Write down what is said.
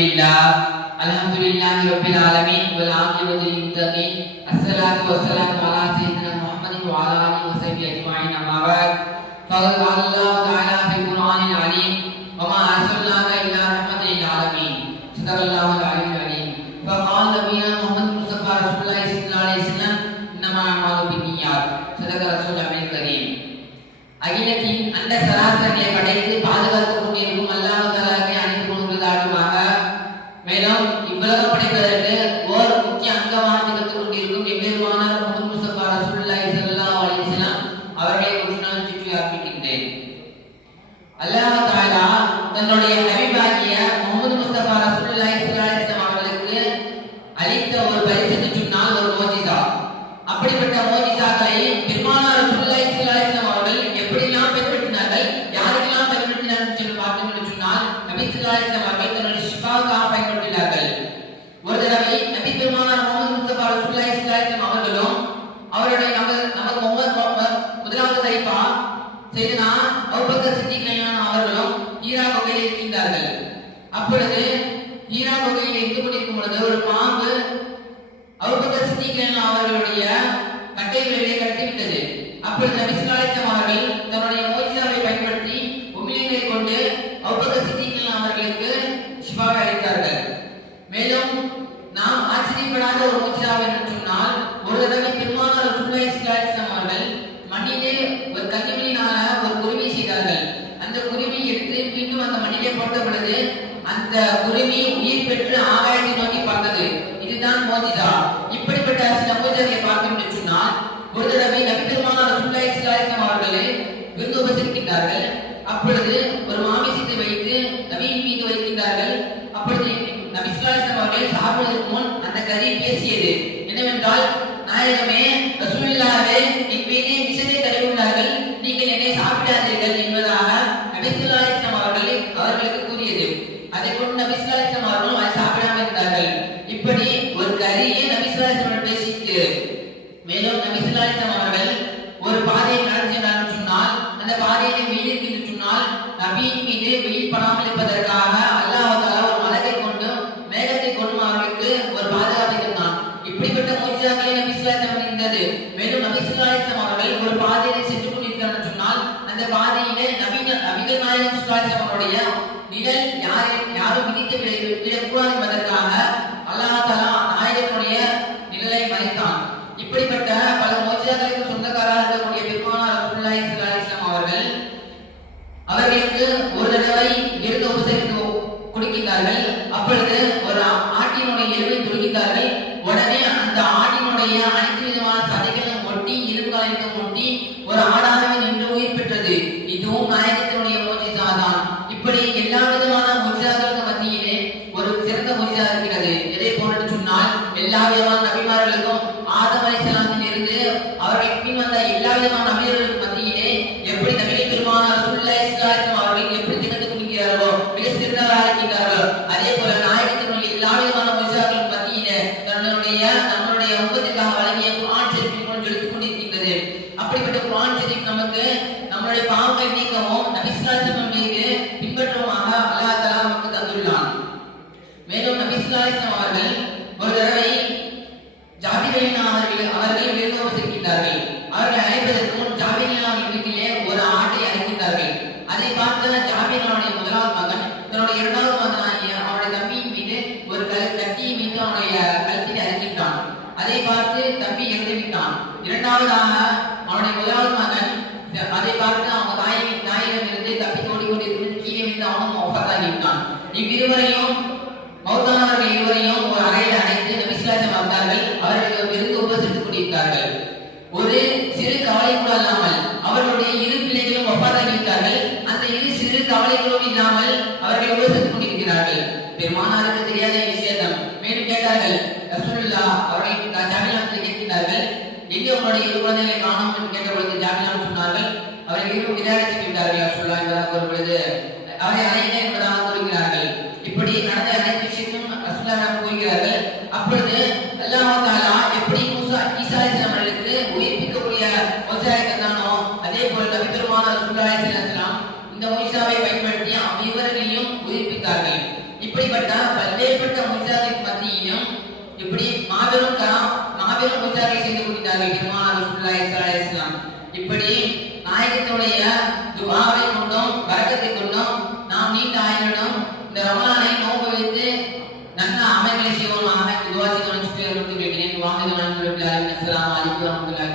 Alhamdulillahi Rabbil Alamin wal aqibatu lil muttaqin. Assalatu wassalamu ala sayyidina Muhammadin wa ala alihi wa sahbihi ajma'in. Amma ba'd. Qala Allah ta'ala fil Qur'anil 'azim wa ma arsalnaka illa rahmatan lil alamin. Sadaqallahu al-'aliyyul 'azim. Fa qala nabiyuna Muhammad Mustafa Rasulullah sallallahu alaihi wasallam innama a'malu binniyat. Sadaqa Rasulul karim. அகிலத்தின் அந்த சராசரியை படைத்து பாதுகாத்துக் கொண்டிருக்கும் அல்லாஹ் தஆலாவை அனைத்து புகழ்ந்தாடுவாக. மேலும் இவ்வுலக படைப்பதற்கு ஓர் முக்கிய அங்கமாக திகழ்ந்து கொண்டிருக்கும் எம்பெருமானார் முஹம்மது முஸ்தபா ரசூலுல்லாஹி ஸல்லல்லாஹு அலைஹி வஸல்லம் அவர்களை முன்னால் சுற்றி ஆரம்பிக்கின்றேன். அல்லாஹ் தஆலா தன்னுடைய ஹபீபாகிய முஹம்மது முஸ்தபா ரசூலுல்லாஹி ஸல்லல்லாஹு அலைஹி வஸல்லம் அவர்களுக்கு அளித்த ஒரு பரிசு என்று சொன்னால் ஒரு மோஜிசா. அப்படிப்பட்ட மோஜிசாக்களை பெருமானார் ரசூலுல்லாஹி ஸல்லல்லாஹு அலைஹி வஸல்லம் அவர்கள் எப்படிலாம் பயன்படுத்தினார்கள், யாருக்கெல்லாம் பயன்படுத்தினார்கள் என்று பார்த்தோம் என்று சொன்னால் நபி ஸல்லல்லாஹு அலைஹி வஸல்லம் அவர்கள் தன்னுடைய ஷிஃபாவுக்காக பயன்படுத்தினார்கள். ஒரு தடவை நபி பெருமானார் முஹம்மது முஸ்தபா ரசூலுல்லாஹி ஸல்லல்லாஹு அலைஹி வஸல்லம் அவர்களும் அவருடைய நமக்கு முதலாவது தைஃபா செய்தனா அபூபக்கர் சித்திக் அவர்களும் ஹீரா குகையில் இருக்கின்றார்கள். அப்பொழுது ஹீரா குகையில் இருந்து கொண்டிருக்கும் பொழுது ஒரு பாம்பு அபூபக்கர் சித்திக் அவர்களுடைய கட்டைகளிலே கட்டிவிட்டது. அப்பொழுது நபி ஸல்லல்லாஹு அலைஹி வஸல்லம் அவர்கள் தன்னுடைய மோஜிசாவை பயன்படுத்தி உம்மியங்களை கொண்டு அபூபக்கர் சித்திக் அவர்களுக்கு ஷிஃபாவை அளித்தார்கள். மேலும் நாம் ஆச்சரியப்படாத ஒரு மோஜிசாவை என்று சொன்னால் ஒரு தடவை பெருமானார் ரசூலுல்லாஹி ஸல்லல்லாஹு அலைஹி வஸல்லம் அவர்கள் மண்ணிலே ஒரு கல்லினால ஒரு குருவி செய்தார்கள். அந்த குருவி எடுத்து மீண்டும் அந்த மண்ணிலே போட்ட பொழுது அந்த குருவி உயிர் பெற்று ஆகாயத்தை நோக்கி பறந்தது. இதுதான் மோஜிசா. இப்படிப்பட்ட சில மோஜிசாவை பார்க்கும் என்று சொன்னால் ஒரு தடவை நபி பெருமானார் ரசூலுல்லாஹி ஸல்லல்லாஹு அலைஹி வஸல்லம் அவர்களை விருந்து உபசரிக்கின்றார்கள். அப்பொழுது ஒரு மாமிசத்தை வைத்து நபியின் மீது வைக்கின்றார்கள். அப்பொழுது நபி ஸல்லல்லாஹு அலைஹி வஸல்லம் அவர்கள் சாப்பிடுவதற்கு முன் அந்த கறி பேசியது என்னவென்றால், நாயகமே ரசூலுல்லாஹ்வே என் மீது விஷத்தை தடவினார்கள், நீங்கள் என்னை சாப்பிடாதீர்கள் என்பதாக நபி ஸல்லல்லாஹு அலைஹி வஸல்லம் அவர்களுக்கு கூறியது. அதை கொண்டு நபி ஸல்லல்லாஹு அலைஹி வஸல்லம் அவர்கள் அதை சாப்பிடாமல் இருந்தார்கள். இப்படி ஒரு கறியை நபி ஸல்லல்லாஹு அலைஹி வஸல்லம் பேசிட்டு மேலும் நபி ஸல்லல்லாஹு அலைஹி வஸல்லம் அவர்கள் ஒரு பாதையை நடந்து சென்றார்கள் சொன்னால் அந்த பாதையிலே வெயில் என்று சொன்னால் நபியின் மீது வெயில் படாமல் இருப்பதற்காக அல்லாஹ் தஆலா ஒரு மலக்கை கொண்டு மேகத்தை கொண்டு அவர்களுக்கு ஒரு பாதுகாப்பை தந்தான். இப்படிப்பட்ட மோஜிசாக்களை நபி ஸல்லல்லாஹு அலைஹி வஸல்லம் இருந்தது. மேலும் நபி ஸல்லல்லாஹு அலைஹி வஸல்லம் அவர்கள் ஒரு பாதையிலே சென்று கொண்டிருக்கிறார்கள் சொன்னால் அந்த பாதையிலே நபிகள் நாயகம் ஸல்லல்லாஹு அலைஹி வஸல்லம் அவருடைய நிழல் யாரும் விதித்து விடக்கூடாது என்பதற்காக அல்லாஹ் தஆலா நாயகனுடைய நிழலை மறைத்தான். இப்படிப்பட்ட பல மோஜிசாக்களுக்கு சொந்தக்காரராக இருக்கக்கூடிய பெருமானார் ரசூலுல்லாஹி ஸல்லல்லாஹு அலைஹி வஸல்லம் அவர்களுக்கு ஒரு தடவை விருந்து உபசரித்து கொடுக்கின்றார்கள். அப்பொழுது ஒரு ஆட்டினுடைய எலும்பை துடிக்கின்றார்கள். உடனே அந்த ஆட்டினுடைய அனைத்து விதமான சதைகளும் ஒட்டி இருங்காலையும் ஒட்டி ஒரு ஆடாகவே நின்று உயிர் பெற்றது. இதுவும் நாயகத்தினுடைய மோஜிசா தான். இப்படி எல்லா விதமான மோஜிசாக்களுக்கு மத்தியிலே ஒரு சிறந்த மோஜிசா இருக்கிறது. எதை போன்று சொன்னால் எல்லா விதமான நபிமார்களுக்கும் ஆதம் அலைஹிஸ்ஸலாமில் இருந்து அவர்கள் பின் வந்த எல்லா விதமான நபியர்களுக்கு மத்தியிலே எப்படி நபிகள் பெருமானார் ரசூலுல்லாஹி ஸல்லல்லாஹு அலைஹி வஸல்லம் அவர்கள் எப்படி திகழ்ந்து கொண்டிருக்கிறார்களோ மிக சிறந்தவராக இருக்கின்றார்களோ அதே போல நாயகத்தினுடைய எல்லா விதமான மோஜிசாக்களுக்கு மத்தியிலே நம்மளுடைய உம்மத்துக்காக வழங்கிய குர்ஆன் ஷரீஃபை கொண்டு எடுத்துக் கொண்டிருக்கின்றது. அப்படிப்பட்ட குர்ஆன் ஷரீஃப் நமக்கு நம்மளுடைய பாவங்களை நீக்கவும் நபி ஸல்லல்லாஹு அலைஹி வஸல்லம் மீது பின்பற்றுவமாக அல்லாஹ் தஆலா நமக்கு தந்துள்ளான். மேலும் நபி ஸல்லல்லாஹு அலைஹி வஸல்லம் அவர்கள் ஒரு தடவை ஜாபிரின் அவர்கள் விருந்து உபசரிக்கின்றார்கள். அவர்கள் அழைப்பதற்கு முன் ஜாபிரின் வீட்டிலே ஒரு ஆட்டை அழைக்கின்றார்கள். அதை பார்த்த ஜாபிரினுடைய முதலாவது மகன் தன்னுடைய இரண்டாவது மகனாகிய அவருடைய தம்பியின் மீது ஒரு கத்தியை மீது அவனுடைய கழுத்தில் அரைக்கின்றான். அதை பார்த்து தம்பி இறந்து விட்டான். இரண்டாவதாக அவனுடைய முதலாவது மகன் அதை பார்த்து அவங்க தாயிடம் இருந்து தப்பி ஓடிக்கொண்டிருக்கும் கீழே விட்டு அவனும் ஒப்பதாகிவிட்டான். இவ்விருவரையும் மௌத்தானவர்கள் இருவரையும் ஒரு அறையில் அடைத்து நபி ஸல்லல்லாஹு அலைஹி வஸல்லம் வந்தார்கள். அவர்களுக்கு விருந்து உபசரித்துக் கொண்டிருக்கிறார்கள். ஒரு சிறு கவலை கூட இல்லாமல் அவர்களுடைய இரு பிள்ளைகளும் ஒப்பதாகிவிட்டார்கள். அந்த இரு சிறு கவலைகளும் இல்லாமல் அவர்கள் உபசரித்துக் கொண்டிருக்கிறார்கள். பெருமானாருக்கு தெரியாத விஷயம். மேலும் கேட்டார்கள், ரசூலுல்லாஹ் அவர்கள் ஜாபிரில் கேட்கிறார்கள், எங்கே உங்களுடைய இரு குழந்தைகளை காணோம் என்று கேட்ட பொழுது ஜாபிரில் சொன்னார்கள், அவர்கள் இரு விளையாடித்து விட்டார்கள் ரசூலுல்லாஹ் என்பதாக ஒரு பொழுது அவரை அழைக்க என்பதாக கூறுகிறார்கள். இப்படி நடந்த அனைத்து விஷயத்தையும் ரசூலுல்லாஹ் கூறுகிறார்கள். அப்பொழுது அல்லாஹ் தஆலா எப்படி ஈசா அலைஹிஸ்ஸலாம் அவர்களுக்கு உயிர்ப்பிக்கக்கூடிய மோஜிசாவை தந்தானோ அதே போல நபி பெருமானார் ரசூலுல்லாஹி ஸல்லல்லாஹு அலைஹி வஸல்லம் இந்த மோஜிசாவை பயன்படுத்தி அவ்விருவரையும் உயிர்ப்பித்தார்கள். இப்படிப்பட்ட கூறினார்கள் பெருமானார் ரசூலுல்லாஹி ஸல்லல்லாஹு அலைஹி வஸல்லம். இப்படி நாயகத்துடைய துஆவை கொண்டும் பரக்கத்தை கொண்டும் நாம் நீண்ட ஆயுளுடன் இந்த ரமலானை நோன்பு வைத்து நல்ல அமல்களை செய்வோமாக துஆ செய்து கொண்டு கேட்கிறேன். வாங்க. அஸ்ஸலாமு அலைக்கும் வரஹ்மத்துல்லாஹி